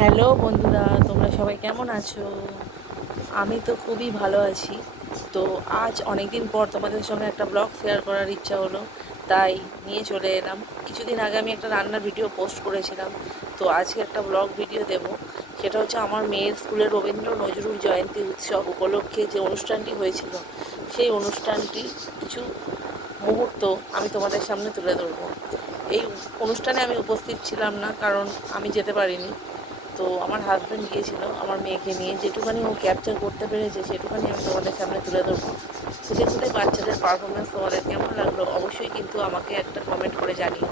Hello বন্ধুরা, তোমরা সবাই কেমন আছো? আমি তো খুবই ভালো আছি। তো আজ অনেক দিন পর তোমাদের সঙ্গে একটা ব্লগ শেয়ার করার ইচ্ছা হলো, তাই নিয়ে চলে এলাম। কিছুদিন আগে আমি একটা রান্নার ভিডিও পোস্ট করেছিলাম, তো আজকে একটা ব্লগ ভিডিও দেব। সেটা হচ্ছে আমার মেয়ের স্কুলে রবীন্দ্র নজরুল জয়ন্তী উৎসব উপলক্ষে যে অনুষ্ঠানটি হয়েছিল, সেই অনুষ্ঠানটি কিছু মুহূর্ত আমি তোমাদের সামনে তুলে ধরবো। এই অনুষ্ঠানে আমি উপস্থিত ছিলাম না, কারণ আমি যেতে পারিনি। তো আমার হাজব্যান্ড গিয়েছিল, আমার মেয়েকে নিয়ে। যেটুখানি ও ক্যাপচার করতে পেরেছে সেটুখানি আমি তোমাদের সামনে তুলে ধরবো। খুঁজে খুঁজে বাচ্চাদের পারফরমেন্স তোমাদের কেমন লাগল, অবশ্যই কিন্তু আমাকে একটা কমেন্ট করে জানিও।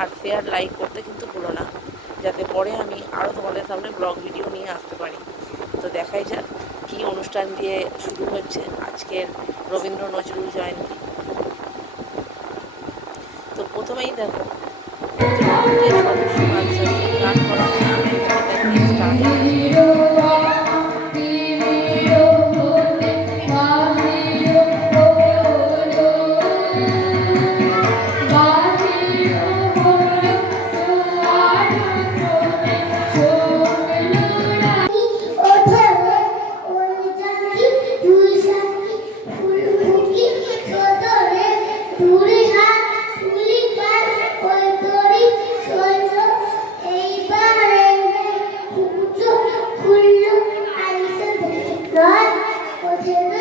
আর শেয়ার লাইক করতে কিন্তু ভুলো না, যাতে পরে আমি আরও তোমাদের সামনে ব্লগ ভিডিও নিয়ে আসতে পারি। তো দেখাই যাক কী অনুষ্ঠান দিয়ে শুরু হচ্ছে আজকের রবীন্দ্র নজরুল জয়ন্তী। তো প্রথমেই দেখো গান করা Thank you.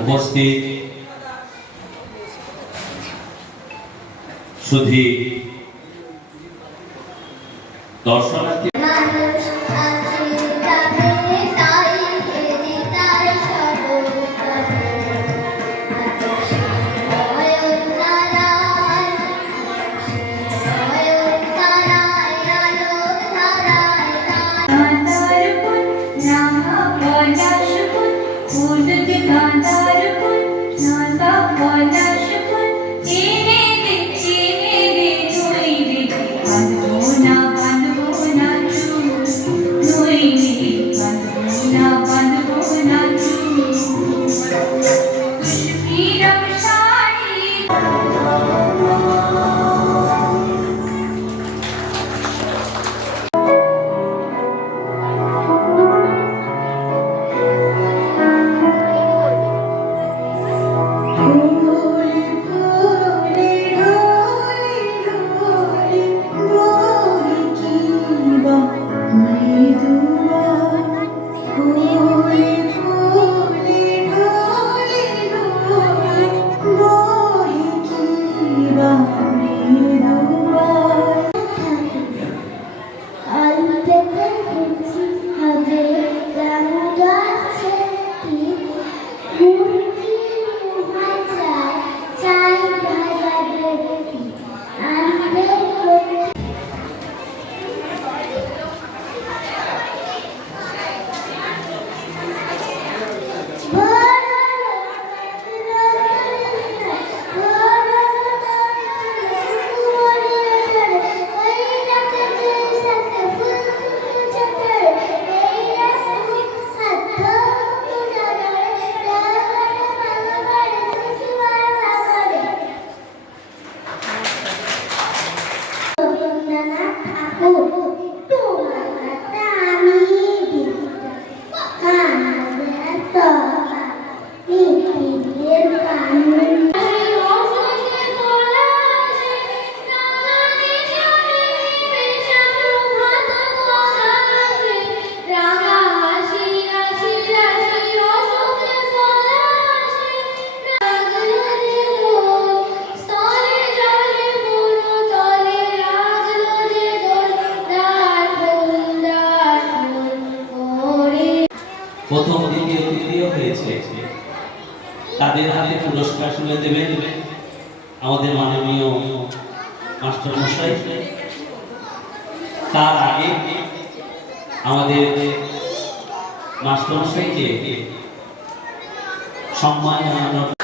উপস্থিত। সুধী দর্শক তুলে দেবেন আমাদের মাননীয় মাস্টার মশাই তার আগে আমাদের মাস্টার মশাইকে সম্মান জানানোর